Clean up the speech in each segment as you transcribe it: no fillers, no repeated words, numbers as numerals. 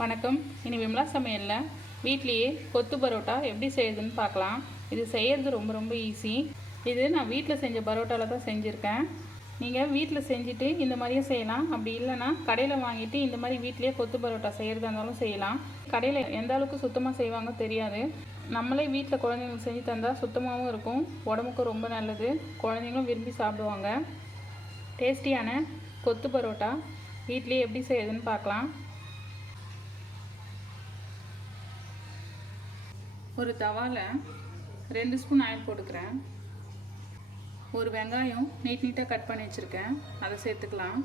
வணக்கம். இனி விமலா சமையலில் வீட்லேயே கொத்து பரோட்டா எப்படி செய்யுதுன்னு பார்க்கலாம். இது செய்கிறது ரொம்ப ஈஸி. இது நான் வீட்டில் செஞ்ச பரோட்டாவில் தான் செஞ்சுருக்கேன். நீங்கள் வீட்டில் செஞ்சுட்டு இந்த மாதிரியே செய்யலாம். அப்படி இல்லைன்னா கடையில் வாங்கிட்டு இந்த மாதிரி வீட்லேயே கொத்து பரோட்டா செய்கிறதா இருந்தாலும் செய்யலாம். கடையில் எந்த அளவுக்கு சுத்தமாக செய்வாங்க தெரியாது. நம்மளே வீட்டில் குழந்தைங்களுக்கு செஞ்சு தந்தால் சுத்தமாகவும் இருக்கும், உடம்புக்கும் ரொம்ப நல்லது, குழந்தைங்களும் விரும்பி சாப்பிடுவாங்க. டேஸ்டியான கொத்து பரோட்டா வீட்லேயே எப்படி செய்யுதுன்னு பார்க்கலாம். ஒரு தவாவில் 2 ஸ்பூன் ஆயில் போட்டுக்கிறேன். ஒரு வெங்காயம் நீட்டாக கட் பண்ணி வச்சுருக்கேன், அதை சேர்த்துக்கலாம்.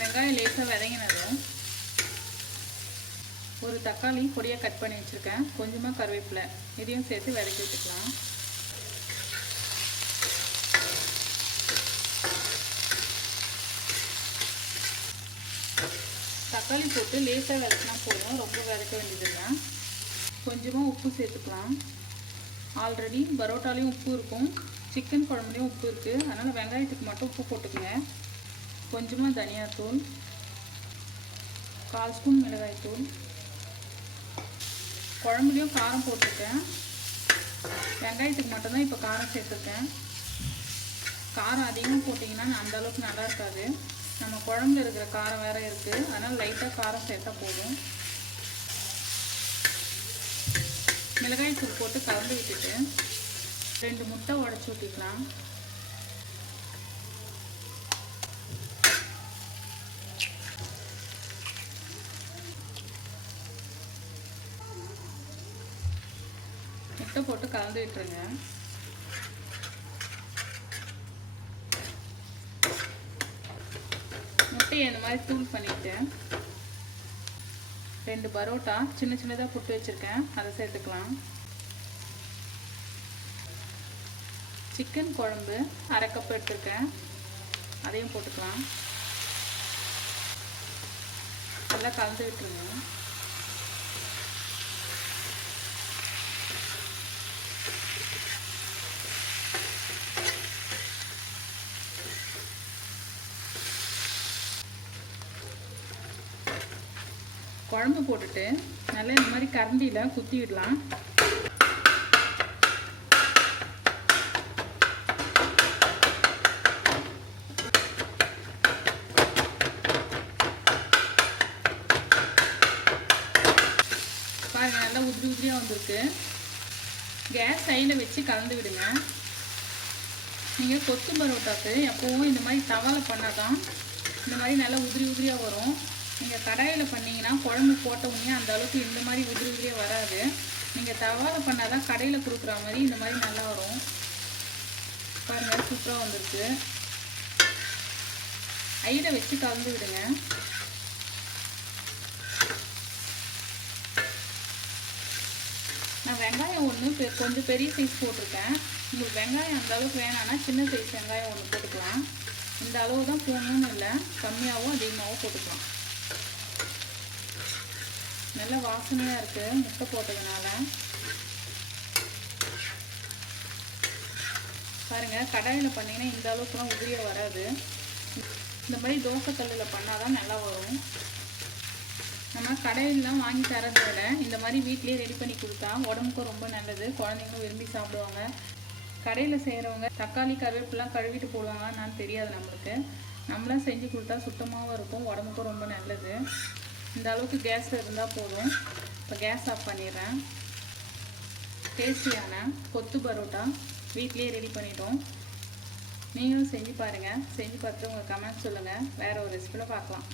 வெங்காயம் லேசாக வதங்கினதும் ஒரு தக்காளி பொடியாக கட் பண்ணி வச்சுருக்கேன், கொஞ்சமாக கருவேப்பிலை, இதையும் சேர்த்து வதக்கி வச்சுக்கலாம். தக்காளி போட்டு லேசாக வதக்கினா போதும், ரொம்ப வதக்க வேண்டியதில்லை. கொஞ்சமாக உப்பு சேர்த்துக்கலாம். ஆல்ரெடி பரோட்டாலையும் உப்பு இருக்கும், சிக்கன் குழம்புலையும் உப்பு இருக்குது, அதனால் வெங்காயத்துக்கு மட்டும் உப்பு போட்டுக்கோங்க. கொஞ்சமாக தனியாத்தூள், 1/4 ஸ்பூன் மிளகாய்த்தூள். குழம்புலையும் காரம் போட்டிருக்கேன், வெங்காயத்துக்கு மட்டும்தான் இப்போ காரம் சேர்த்துருக்கேன். காரம் அதிகமாக போட்டிங்கன்னா அந்தளவுக்கு நல்லா இருக்காது. நம்ம குழம்புல இருக்கிற காரம் வேறு இருக்குது, அதனால் லைட்டாக காரம் சேர்த்தா போதும். மிளகாய் தூள் போட்டு கலந்து விட்டுட்டு 2 முட்டை உடச்சி ஊற்றிக்கலாம். முட்டை போட்டு கலந்து விட்டுருங்க. இந்த மாதிரி தூள் பண்ணிட்டு 2 பரோட்டா சின்னதாக புட்டு வச்சுருக்கேன், அதை சேர்த்துக்கலாம். சிக்கன் குழம்பு 1/2 கப் எடுத்துருக்கேன், அதையும் போட்டுக்கலாம். நல்லா கலந்து விட்டுருங்க. குழம்பு போட்டுட்டு நல்லா இந்த மாதிரி கரண்டியில் குத்தி விடலாம். பாருங்கள், நல்லா உதிரியாக வந்திருக்கு. கேஸ் சைடில் வச்சு கலந்து விடுங்க. நீங்கள் கொத்து பரோட்டாக்கு எப்போவும் இந்த மாதிரி தவாவில் பண்ணால் தான் இந்த மாதிரி நல்லா உதிரியாக வரும். நீங்கள் கடாயில் பண்ணிங்கன்னா குழம்பு போட்ட உடனே அந்த அளவுக்கு இந்த மாதிரி உதிரியாக வராது. நீங்கள் தவாவில் பண்ணால் தான் கடையில் கொடுக்குற மாதிரி இந்த மாதிரி நல்லா வரும். பாருங்கள், சூப்பராக வந்துருக்கு. ஐயில் வச்சு கலந்து விடுங்க. நான் வெங்காயம் ஒன்று கொஞ்சம் பெரிய சைஸ் போட்டிருக்கேன். உங்களுக்கு வெங்காயம் அந்த அளவுக்கு வேணான்னா சின்ன சைஸ் வெங்காயம் ஒன்று போட்டுக்கலாம். இந்த அளவு தான் போடணும்னு இல்லை, கம்மியாகவும் அதிகமாகவும் போட்டுக்கலாம். நல்ல வாசனையாக இருக்குது முட்டை போட்டதுனால. பாருங்கள், கடாயில் பண்ணிங்கன்னா இந்த அளவுக்குலாம் உதிரியாக வராது. இந்த மாதிரி தோசை கல்லில் பண்ணால் தான் நல்லா வரும். நம்ம கடையிலாம் வாங்கி தரதை விட இந்த மாதிரி வீட்லேயே ரெடி பண்ணி கொடுத்தா உடம்புக்கும் ரொம்ப நல்லது, குழந்தைங்களும் விரும்பி சாப்பிடுவாங்க. கடையில் செய்கிறவங்க தக்காளி கருவேப்பிலாம் கழுவிட்டு போடுவாங்கன்னு தெரியாது நம்மளுக்கு. நம்மளாம் செஞ்சு கொடுத்தா சுத்தமாகவும் இருக்கும், உடம்புக்கும் ரொம்ப நல்லது. இந்த அளவுக்கு கேஸ் இருந்தால் போதும். இப்போ கேஸ் ஆஃப் பண்ணிடுறேன். டேஸ்டியான கொத்து பரோட்டா வீட்லேயே ரெடி பண்ணிட்டோம். நீங்களும் செஞ்சு பாருங்கள். செஞ்சு பார்த்துட்டு உங்கள் கமெண்ட் சொல்லுங்கள். வேறு ஒரு ரெசிபியில் பார்க்கலாம்.